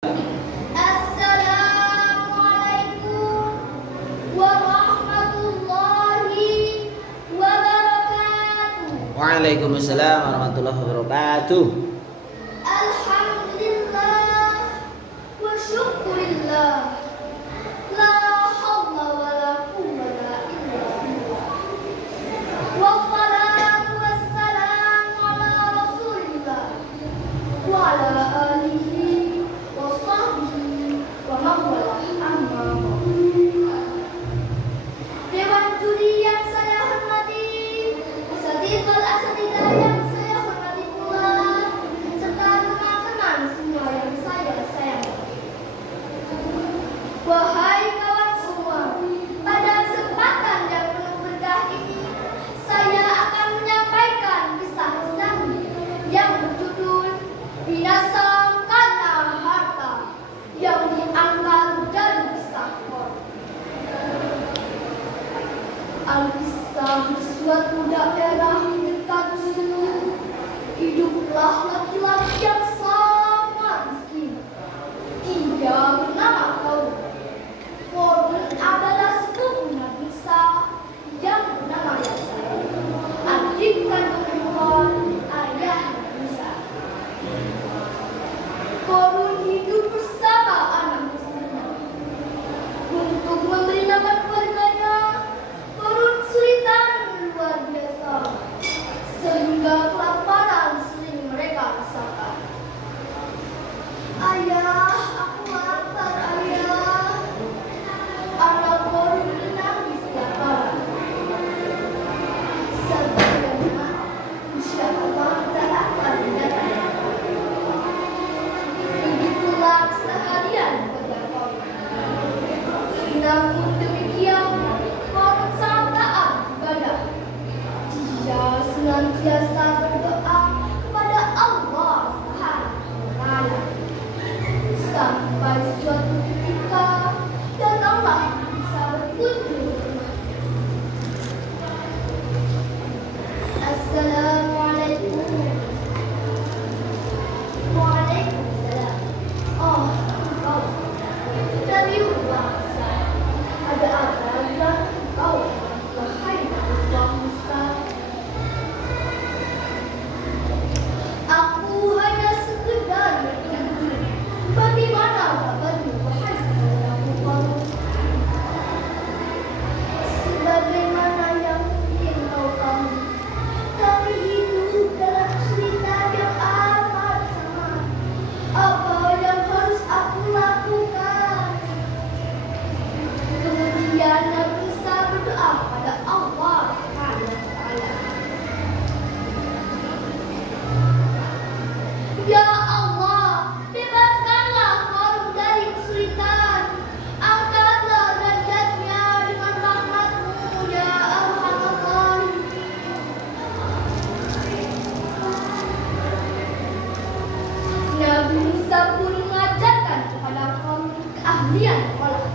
Assalamualaikum warahmatullahi wabarakatuh. Waalaikumsalam warahmatullahi wabarakatuh. Alhamdulillah wa syukurillah. La haula wa la quwwata illa billah. Wassalatu wassalamu ala rasulillah wa ala alihi wa sahbihi wa man walah, amma ba'd. Dewan juri yang saya hormati, asatidul asatidah yang saya hormati pula, serta teman-teman semua yang saya sayangi. Wahai kawan semua, pada kesempatan yang penuh berkah ini, saya akan menyampaikan kisah Islami yang berjudul Binasa Karena Harta, yang diangkat dari kisah Quran. Alkisah di suatu daerah dekat gunung, hiduplah laki-laki yang sangat miskin. Dia bernama Qarun. Qarun adalah sepupu Nabi Musa yang bernama Yasa, adik kandung Imran, ayah Nabi Musa. Qarun hidup bersama anak istrinya. Untuk memberi makan keluarganya, Qarun kesulitan luar biasa, sehingga kelaparan sering mereka rasakan. Ayah, aku lapar, ayah. Anak Qarun menangis kelaparan. Sabdanya, insya Allah tak akan datang. Begitulah keseharian pada Qarun. Namun demikian, Qarun sangat taat ibadah. Dia senantiasa berdoa kepada Allah Subhanahu wa Ta'ala. Sampai suatu ketika datanglah Isa berkunjung ke rumah. Assalamualaikum. Waalaikumsalam. Oh, engkau Nabiullah Isa. Ada apa dengan engkau, wahai Nabiullah Musa? Aku hanya sekedar berkunjung. Bagaimana kabarmu, wahai saudaraku Qarun? Sebagaimana yang mungkin kau tahu, kami hidup dalam kesulitan yang amat sangat. Apa yang harus aku lakukan? Kemudian Nabi Musa berdoa pada Allah Subhanahu wa Ta'ala. Ya Allah, bebaskanlah Qarun dari kesulitan. Angkatlah derajatnya dengan rahmat-Mu, ya Arhamar Rahimin. Nabi Musa pun mengajarkan kepada Qarun keahlian olah.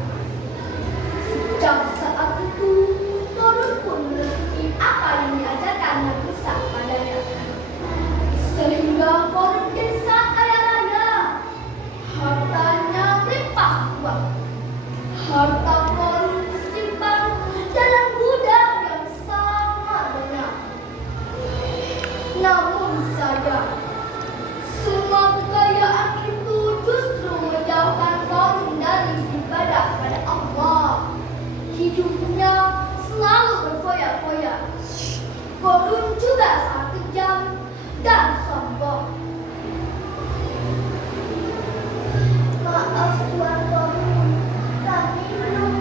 Sejak saat itu, Qarun pun mengikuti apa yang diajarkan Nabi Musa padanya. Sehingga Qarun jadi sangat kaya raya. Hartanya melimpah ruah. Harta Qarun tersimpan dalam gudang yang sangat banyak. Namun saja, semua kekayaan itu justru menjauhkan Qarun dari ibadah pada Allah. Hidupnya selalu berfoya-foya. Qarun juga sangat kejam dan sombong. Maaf Tuan Qarun, kami belum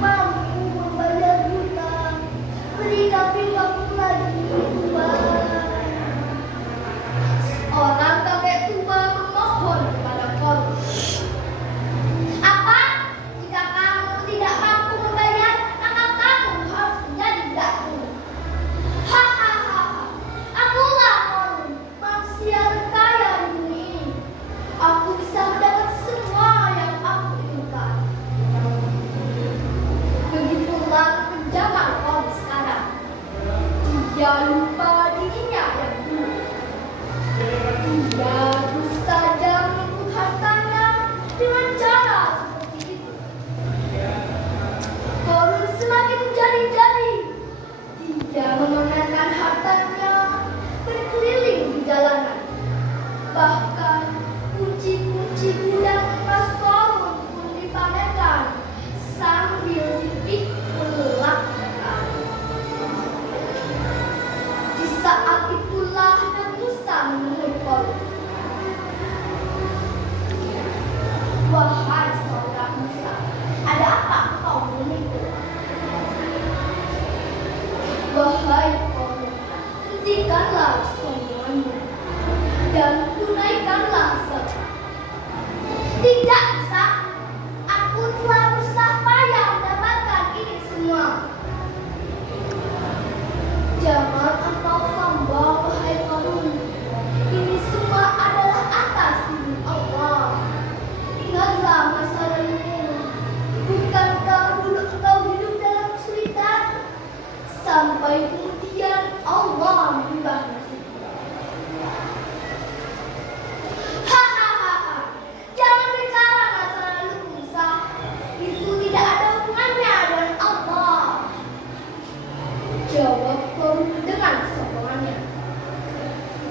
Wahai saudara Musa, ada apa kau memikir? Wahai kaum, hentikanlah semuanya dan tunaikanlah zakat. Tidak bisa, aku telah berusaha payah mendapatkan ini semua. Jangan engkau sombong, wahai Qarun. Ini semua adalah atas izin Allah. Ingatlah masa lalumu. Bukankah dulu engkau hidup dalam kesulitan? Sampai kemudian Allah mengubah nasibmu. Hahaha, jangan bicara masa lalu Musa. Itu tidak ada hubungannya dengan Allah. Jawab Qarun dengan sombongannya.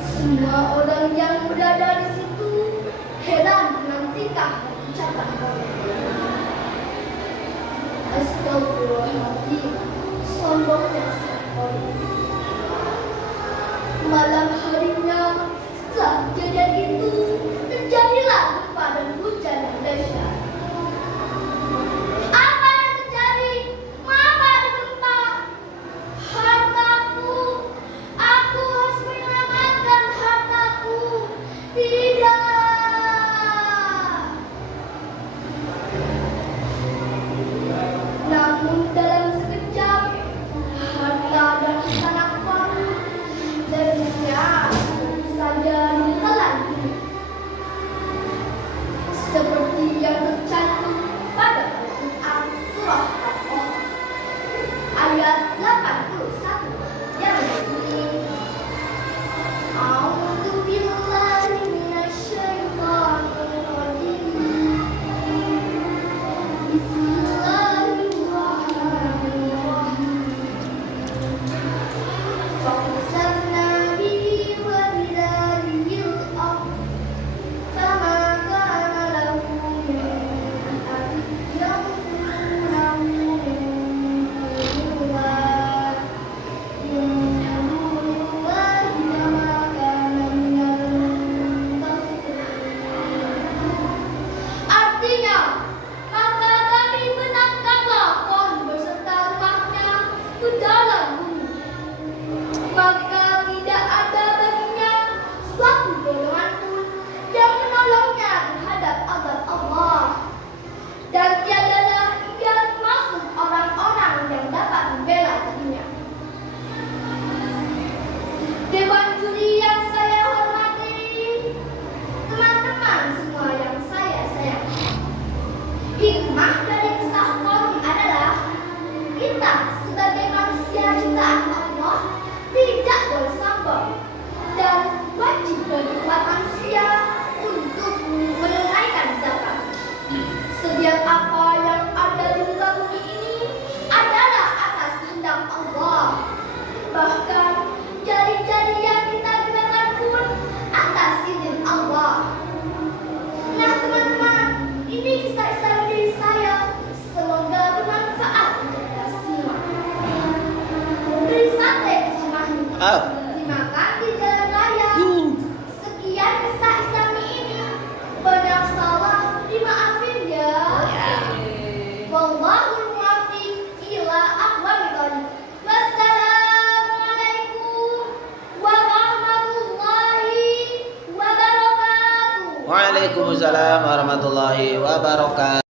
Semua orang yang berada di situ heran dengan tingkah dan ucapan Qarun. Astagfirullahaladzim, sombongnya si Qarun. Malam harinya setelah kejadian itu terjadilah gempa dan hujan yang dahsyat. Apa yang terjadi? Mengapa ada gempa? Hartaku, aku harus menyelamatkan hartaku. Tidak. Namun dalam sekejap harta dan anak Qarun lenyap saja ditelan bumi. Seperti yang tercantum pada Al-Quran surah Al-Qasas ayat 81 yang berbunyi, A'udzu billahi minasyaitonir rajim. Bismillahirrahmanirrahim. Fakhsafna bihi wa bidarihi al-ardh fama kana lahu min fi'atin yansurunahu min dunillah wa ma kana minal muntasirin. Artinya, maka kami menangkaplah Qarun beserta rumahnya ke dalam bumi. Maka tidak ada baginya suatu golongan pun yang menolongnya terhadap azab Allah. Dan tiadalah ia termasuk orang-orang yang dapat membela dirinya. Dewan juri yang saya hormati, teman-teman semua yang saya sayangi. Hikmah dari kisah Qarun adalah kita sebagai manusia ciptaan Allah tidak boleh sombong dan wajib bagi umat manusia untuk menunaikan zakat. Setiap apa yang ada di muka bumi ini adalah atas kehendak Allah. Bahkan jari-jari yang kita gunakan pun atas izin Allah. Nah teman-teman, ini kisah-kisah diri saya. Semoga bermanfaat untuk kita semua. Beri sate bersamamu. Dimakan di jalan raya. Sekian kisah Islami ini. Banyak salah, dimaafin ya. Wallahul muwaffiq ila aqwamit thoriq. Wassalamualaikum warahmatullahi wabarakatuh. Waalaikumsalam warahmatullahi wabarakatuh.